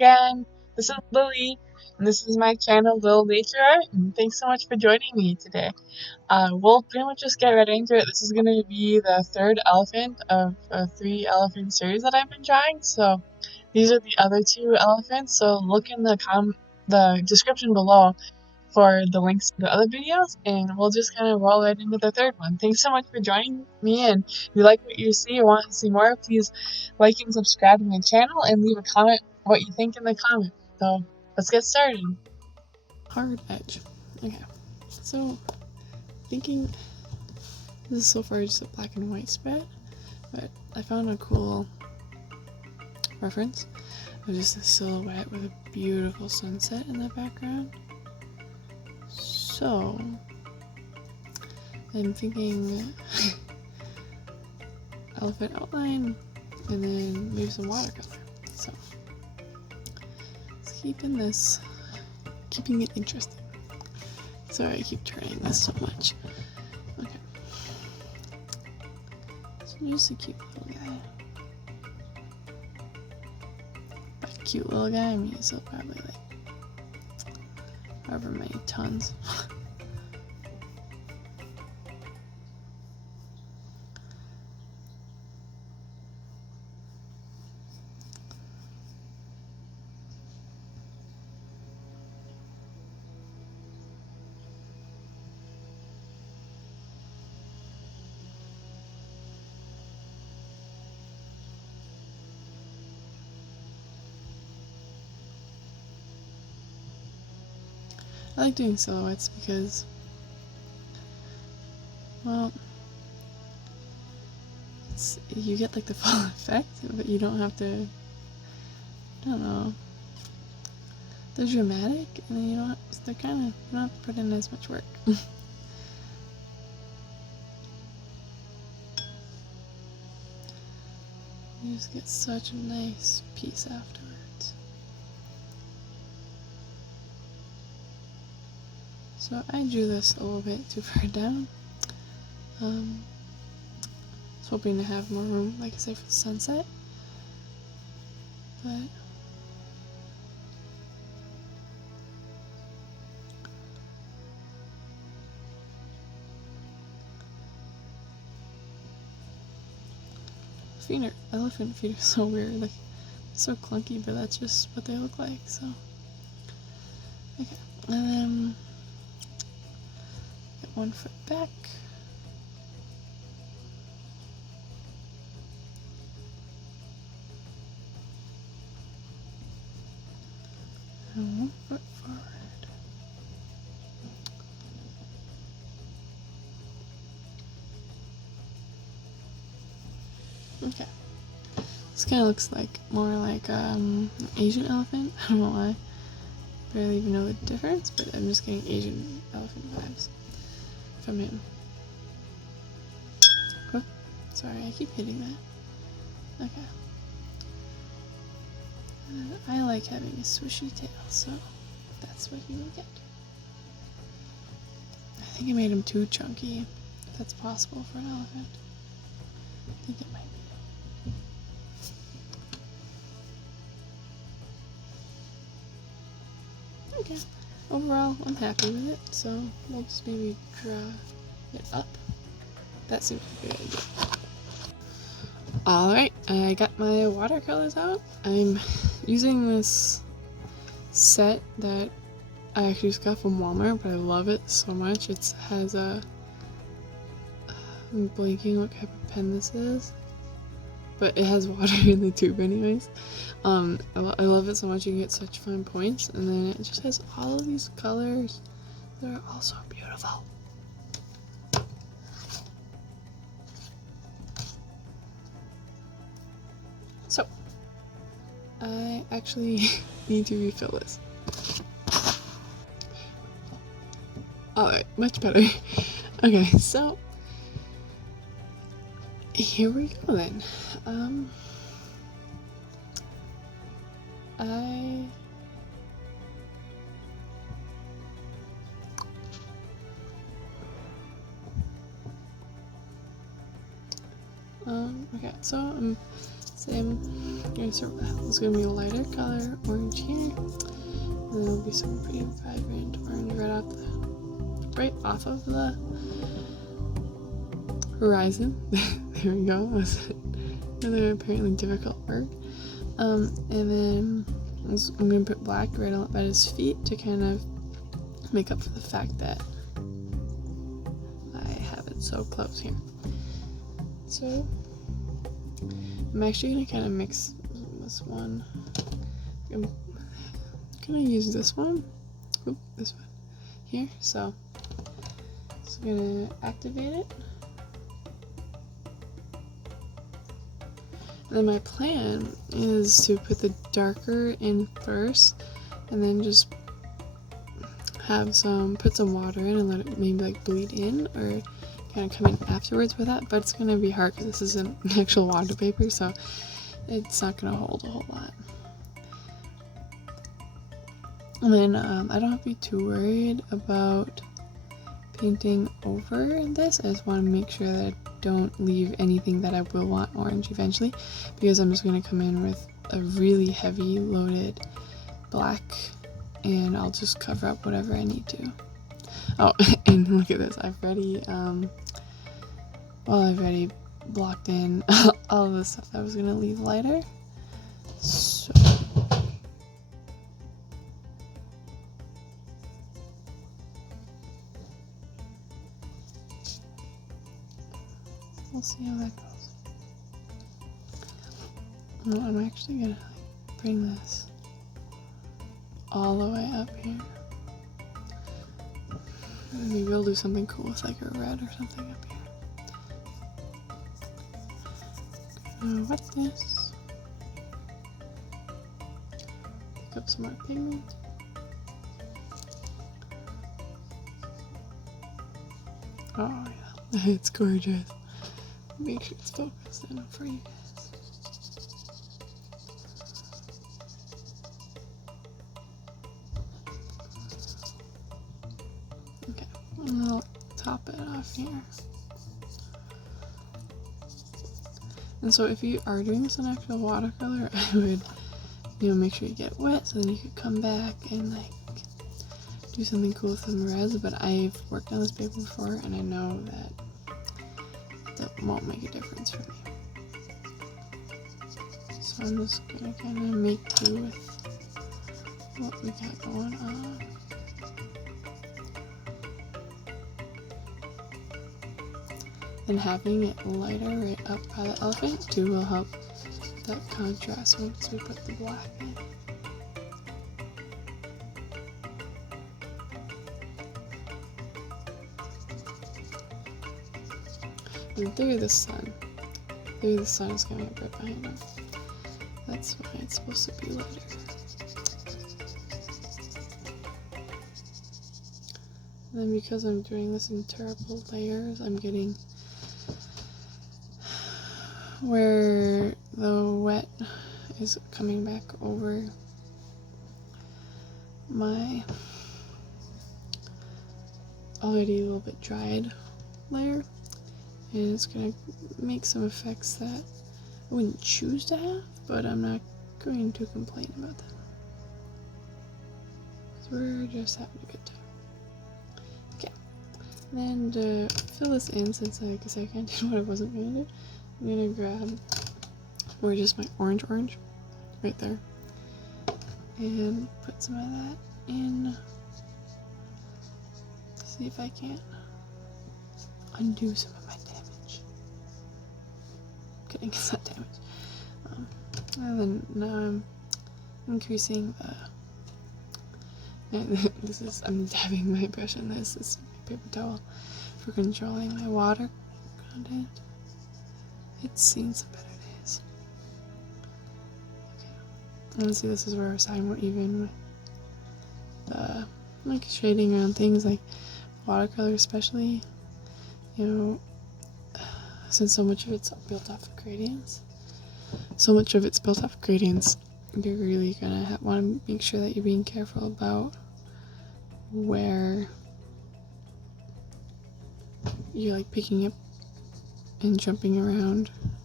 again. This is Lily, and this is my channel, Lil Nature Art, and thanks so much for joining me today. We'll pretty much just get right into it. This is going to be the third elephant of a 3-elephant series that I've been drawing, so these are the other 2 elephants, so look in the description below for the links to the other videos, and we'll just kind of roll right into the third one. Thanks so much for joining me, and if you like what you see or want to see more, please like and subscribe to my channel and leave a comment what you think in the comment. So let's get started. Hard edge. Okay, so thinking this is so far just a black and white spread, but I found a cool reference of just a silhouette with a beautiful sunset in the background. So I'm thinking elephant outline and then maybe some watercolor. So let's keeping it interesting. Sorry, I keep turning this so much. Okay. So just a cute little guy. By cute little guy, I mean he's still probably like however many tons. I like doing silhouettes because, well, you get like the full effect, but you don't have to, I don't know, they're dramatic and then you don't have to put in as much work. You just get such a nice piece afterwards. So I drew this a little bit too far down. I was hoping to have more room, like I say, for the sunset, but elephant feet are so weird, like so clunky, but that's just what they look like. So okay, and then get 1 foot back. And 1 foot forward. Okay. This kind of looks like more like an Asian elephant. I don't know why. Barely even know the difference, but I'm just getting Asian elephant vibes from him. Oh, sorry, I keep hitting that. Okay. I like having a swishy tail, so that's what he will get. I think I made him too chunky, if that's possible for an elephant. I think it might be. Okay, overall I'm happy with it, so we'll just maybe draw it up. That seems like a good idea. Alright, I got my watercolors out. I'm using this set that I actually just got from Walmart, but I love it so much. It has a, I'm blanking what type of pen this is, but it has water in the tube anyways. I love it so much. You can get such fine points, and then it just has all of these colors that are all so beautiful. So I actually need to refill this. Alright, much better. Okay, so here we go then. Okay, so I'm Same. It's gonna be a lighter color, orange here, and then there'll be some pretty vibrant orange right off of the horizon. There we go. That's another apparently difficult word. And then I'm gonna put black right at his feet to kind of make up for the fact that I have it so close here. So I'm actually gonna kind of mix this one. I'm gonna use this one. Oop, this one here. So I'm gonna activate it. And then my plan is to put the darker in first, and then just put some water in and let it maybe like bleed in, or kind of come in afterwards with that. But it's gonna be hard because this isn't actual water paper, so it's not gonna hold a whole lot. And then I don't have to be too worried about painting over this. I just want to make sure that I don't leave anything that I will want orange eventually, because I'm just going to come in with a really heavy loaded black, and I'll just cover up whatever I need to. Oh, and look at this, I've already blocked in all of the stuff that I was going to leave lighter. So we'll see how that goes. Well, I'm actually gonna bring this all the way up here. Maybe we'll do something cool with like a red or something up here. Wet this. Pick up some more pigment. Oh yeah, it's gorgeous. Make sure it's focused in for you guys. Okay, and I'll top it off here. And so if you are doing this in actual watercolor, I would, make sure you get it wet so then you could come back and like do something cool with some reds. But I've worked on this paper before and I know that won't make a difference for me. So I'm just gonna kind of make do with what we got going on. And having it lighter right up by the elephant too will help that contrast once we put the black in. And through the sun is coming up right behind him. That's why it's supposed to be lighter. And then because I'm doing this in terrible layers, I'm getting where the wet is coming back over my already a little bit dried layer. And it's going to make some effects that I wouldn't choose to have, but I'm not going to complain about that. So we're just having a good time. Okay, and then to fill this in, since I guess I can't do what I wasn't going to do, I'm going to grab more just my orange right there and put some of that in. See if I can't undo some of my damage. Kidding, it's not damage. And then now I'm increasing I'm dabbing my brush in this. This is my paper towel for controlling my water content. It's seen some better days. Okay. And see, this is where I was talking about even with the like shading around things like watercolor, especially, since so much of it's built off of gradients. You're really gonna want to make sure that you're being careful about where you're like picking up and jumping around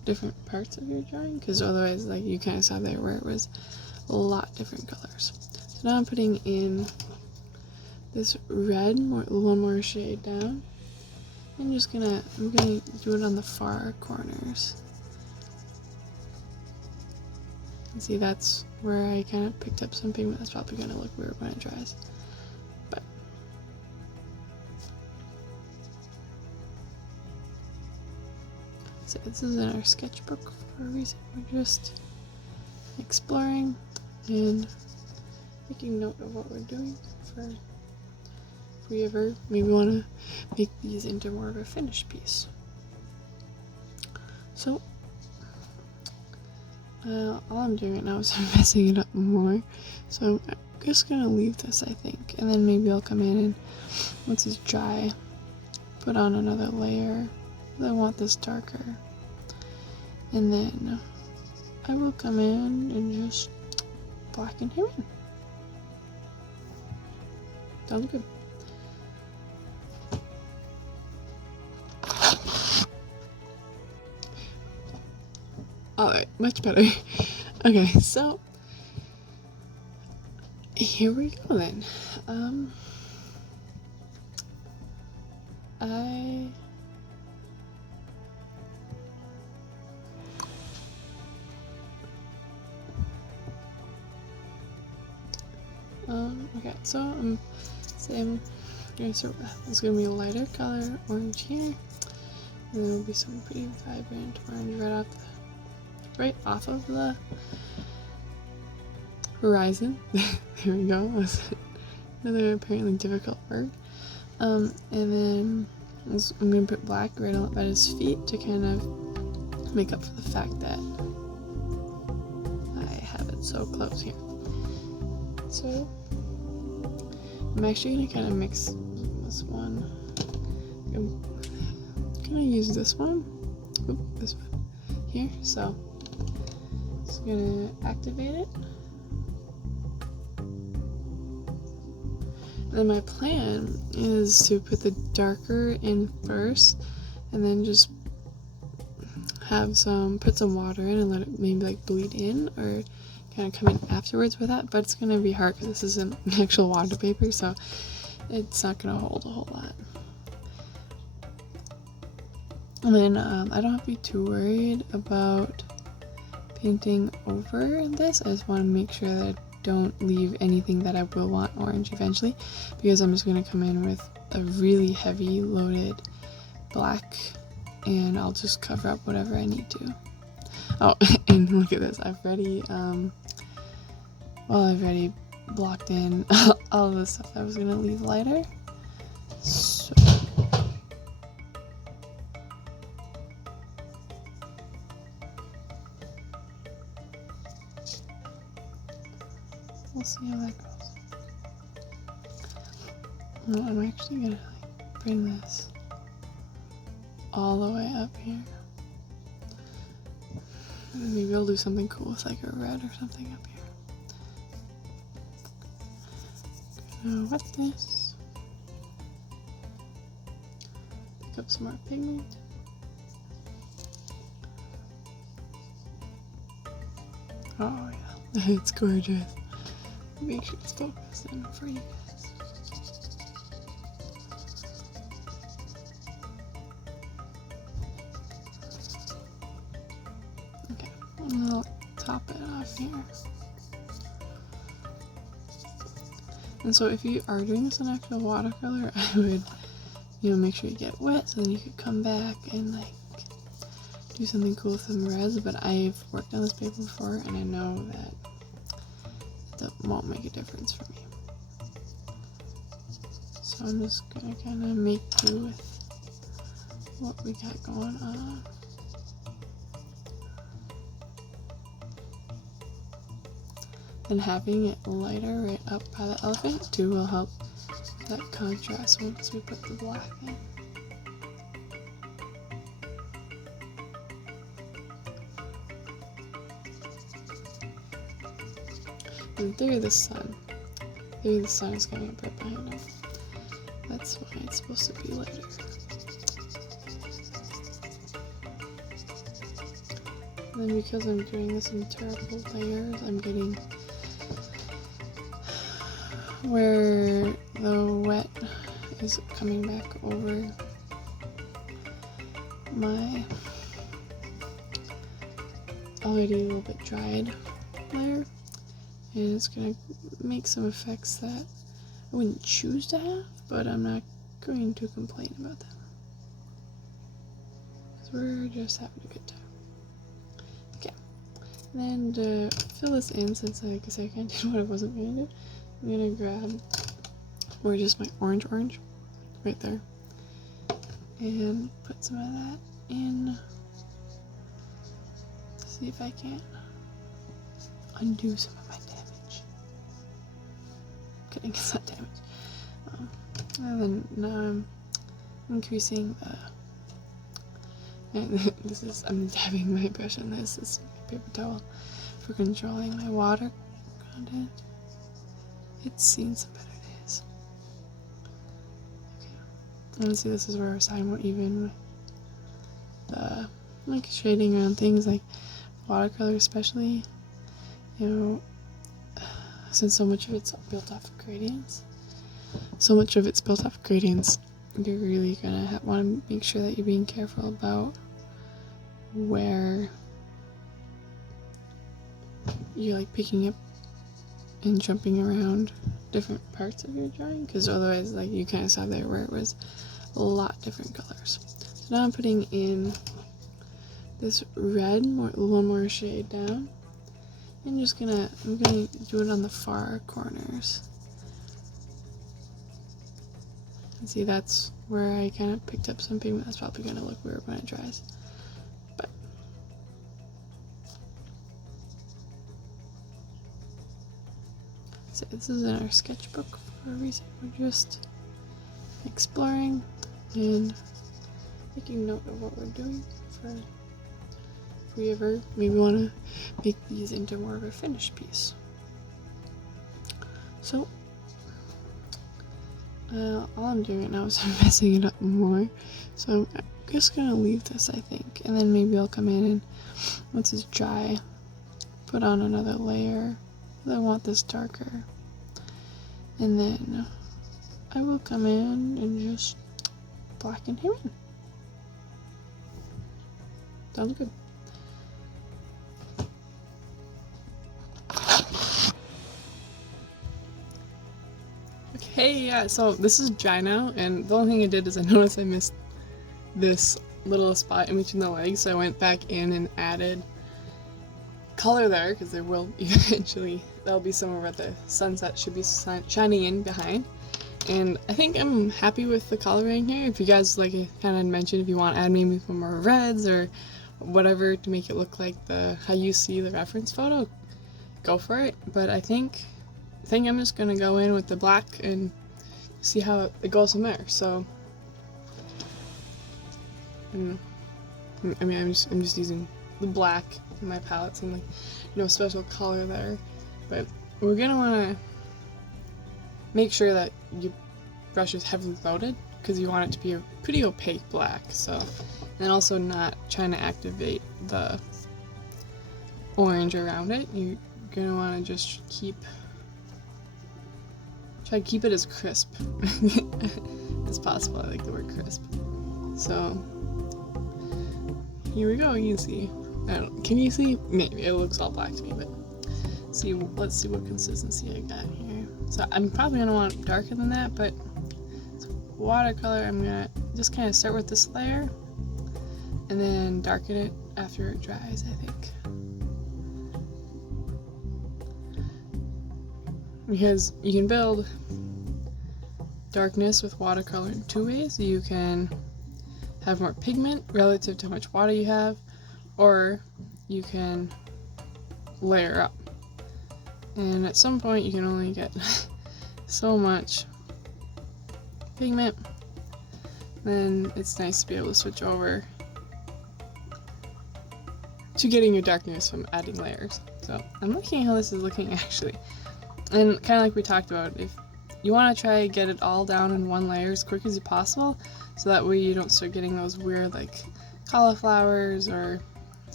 different parts of your drawing, because otherwise, like, you kind of saw there where it was a lot different colors. So now I'm putting in this red, one more shade down. I'm gonna do it on the far corners. And see, that's where I kind of picked up some pigment. That's probably gonna look weird when it dries. But so this is in our sketchbook for a reason. We're just exploring and making note of what we're doing for if we ever maybe want to make these into more of a finished piece. So all I'm doing right now is I'm messing it up more. So I'm just gonna leave this, I think, and then maybe I'll come in and once it's dry, put on another layer. I want this darker, and then I will come in and just blacken him in. Sounds good. Alright, much better. Okay, so here we go then. Okay, so I'm saying it's gonna be a lighter color, orange here, and then there'll be some pretty vibrant orange right off of the horizon. There we go. That's another apparently difficult word. And then I'm gonna put black right at his feet to kind of make up for the fact that I have it so close here. So I'm actually gonna kind of mix this one. I'm gonna use this one. Oop, this one here. So just gonna activate it. And then my plan is to put the darker in first, and then just put some water in and let it maybe like bleed in, or kind of come in afterwards with that. But it's gonna be hard because this isn't actual water paper, so it's not gonna hold a whole lot. And then I don't have to be too worried about painting over this. I just want to make sure that I don't leave anything that I will want orange eventually, because I'm just going to come in with a really heavy loaded black, and I'll just cover up whatever I need to. Oh, and look at this, I've already blocked in all of the stuff that I was going to leave lighter. So we'll see how that goes. No, I'm actually gonna bring this all the way up here. Maybe I'll do something cool with like a red or something up here. Gonna wet this. Pick up some more pigment. Oh yeah, it's gorgeous. Make sure it's focused in for you guys. Okay, and I'll top it off here. And so if you are doing this in actual watercolor, I would, make sure you get wet so then you could come back and like do something cool with some res. But I've worked on this paper before, and I know that won't make a difference for me. So I'm just gonna kind of make do with what we got going on. And having it lighter right up by the elephant too will help that contrast once we put the black in. And there the sun. There the sun is coming up right behind him. That's why it's supposed to be lighter. And then because I'm doing this in terrible layers, I'm getting where the wet is coming back over my already a little bit dried layer, and it's gonna make some effects that I wouldn't choose to have, but I'm not going to complain about them because we're just having a good time. Okay, and then to fill this in, since I guess I kind of did what I wasn't gonna do, I'm gonna grab more just my orange right there and put some of that in. See if I can undo some of my damage. Kidding, it's not damage. And then now I'm increasing the. This is, I'm dabbing my brush on this. This is my paper towel for controlling my water content. It's seen some better days. Okay. And see, this is where our sign more even with the like shading around things like watercolor, especially, you know, since so much of it's built off of gradients. You're really gonna want to make sure that you're being careful about where you're like picking up and jumping around different parts of your drawing, because otherwise, like you kind of saw there where it was a lot different colors. So now I'm putting in this red, one more shade down. I'm gonna do it on the far corners. And see, that's where I kind of picked up some pigment. That's probably gonna look weird when it dries. But so this is in our sketchbook for a reason. We're just exploring and taking note of what we're doing for. We ever maybe want to make these into more of a finished piece. So all I'm doing right now is I'm messing it up more, so I'm just gonna leave this, I think, and then maybe I'll come in and once it's dry put on another layer. I want this darker, and then I will come in and just blacken him in. Sounds good. Hey, yeah, so this is dry now, and the only thing I did is I noticed I missed this little spot in between the legs, so I went back in and added color there, because there will eventually, there'll be somewhere where the sunset should be shining in behind. And I think I'm happy with the coloring here. If you guys, like I kind of mentioned, if you want to add maybe some more reds or whatever to make it look like how you see the reference photo, go for it. But I think I'm just gonna go in with the black and see how it goes from there. So, I mean, I'm just using the black in my palettes and like no special color there. But we're gonna want to make sure that your brush is heavily loaded, because you want it to be a pretty opaque black. So, and also not trying to activate the orange around it. You're gonna want to just try to keep it as crisp as possible. I like the word crisp. So here we go. You can see. Can you see? Maybe it looks all black to me, but let's see what consistency I got here. So I'm probably gonna want darker than that, but watercolor, I'm gonna just kind of start with this layer and then darken it after it dries, I think. Because you can build darkness with watercolor in two ways. You can have more pigment relative to how much water you have, or you can layer up. And at some point you can only get so much pigment. Then it's nice to be able to switch over to getting your darkness from adding layers. So I'm looking at how this is looking actually. And kind of like we talked about, if you want to try to get it all down in one layer as quick as possible, so that way you don't start getting those weird like cauliflowers or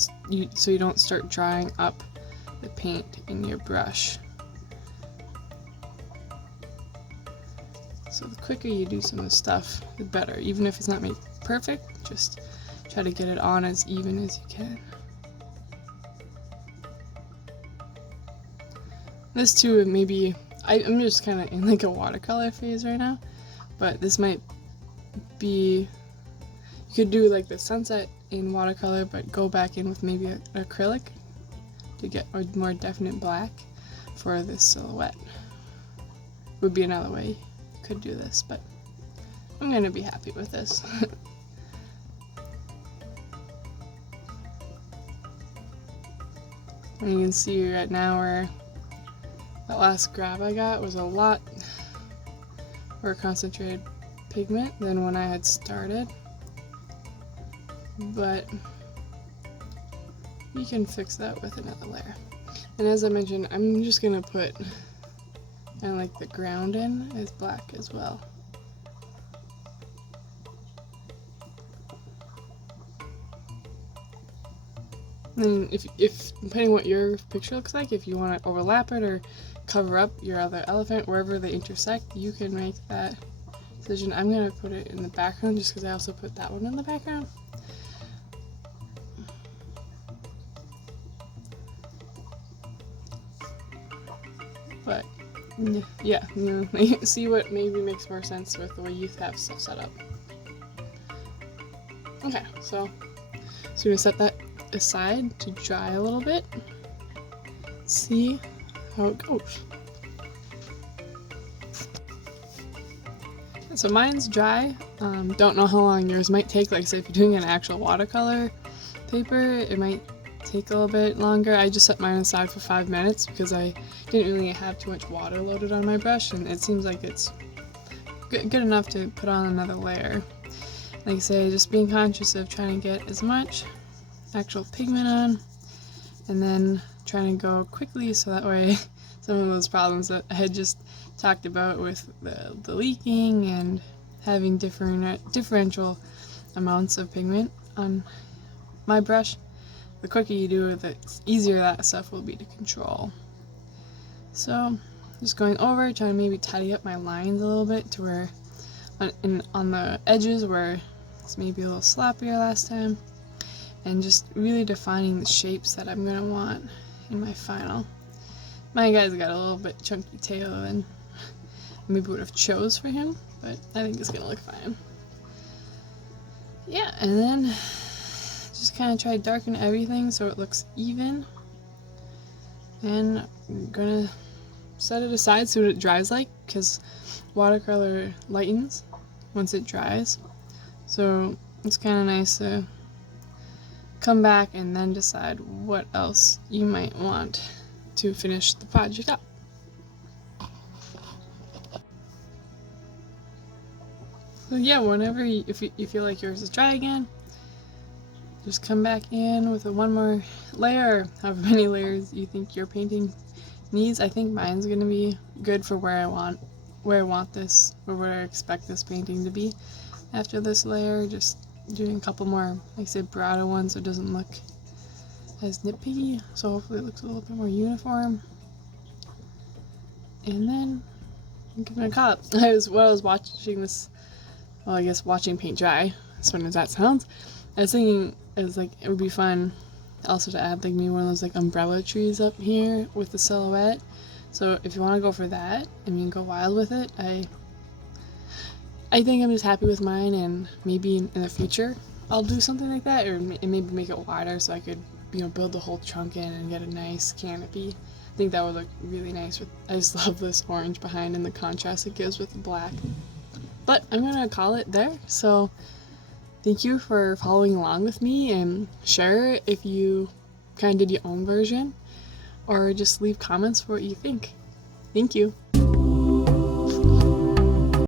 so you don't start drying up the paint in your brush. So the quicker you do some of the stuff, the better. Even if it's not made perfect, just try to get it on as even as you can. This too, maybe, I'm just kind of in like a watercolor phase right now, but this might be, you could do like the sunset in watercolor, but go back in with maybe an acrylic to get a more definite black for this silhouette. Would be another way you could do this, but I'm gonna be happy with this. And you can see right now where that last grab I got was a lot more concentrated pigment than when I had started, but you can fix that with another layer. And as I mentioned, I'm just gonna put kind of like the ground in as black as well. And if depending what your picture looks like, if you want to overlap it or cover up your other elephant, wherever they intersect, you can make that decision. I'm going to put it in the background just because I also put that one in the background. But yeah, see what maybe makes more sense with the way you have stuff set up. Okay, so we're going to set that aside to dry a little bit. See how it goes. So mine's dry. Don't know how long yours might take. Like I said, if you're doing an actual watercolor paper, it might take a little bit longer. I just set mine aside for 5 minutes because I didn't really have too much water loaded on my brush, and it seems like it's good enough to put on another layer. Like I say, just being conscious of trying to get as much actual pigment on, and then trying to go quickly so that way some of those problems that I had just talked about with the leaking and having differential amounts of pigment on my brush, the quicker you do it, the easier that stuff will be to control. So just going over, trying to maybe tidy up my lines a little bit to where on the edges where it's maybe a little sloppier last time, and just really defining the shapes that I'm gonna want in my final. My guy's got a little bit chunky tail than maybe would have chose for him, but I think it's gonna look fine. Yeah, and then just kind of try to darken everything so it looks even, and I'm gonna set it aside so it dries like, because watercolor lightens once it dries, so it's kind of nice to come back and then decide what else you might want to finish the project up. So yeah, whenever if you feel like yours is dry again, just come back in with one more layer, however many layers you think your painting needs. I think mine's gonna be good for where I want this, or where I expect this painting to be after this layer. Just doing a couple more, like I said, broader ones so it doesn't look as nitpicky, so hopefully it looks a little bit more uniform. And then I'm gonna call it. While I was watching this, well, I guess watching paint dry, as fun as that sounds, I was thinking it would be fun also to add like maybe one of those like umbrella trees up here with the silhouette. So if you want to go for that, I mean, go wild with it. I think I'm just happy with mine, and maybe in the future I'll do something like that, or maybe make it wider so I could, build the whole trunk in and get a nice canopy. I think that would look really nice. I just love this orange behind and the contrast it gives with the black. But I'm gonna call it there. So thank you for following along with me, and share if you kind of did your own version, or just leave comments for what you think. Thank you.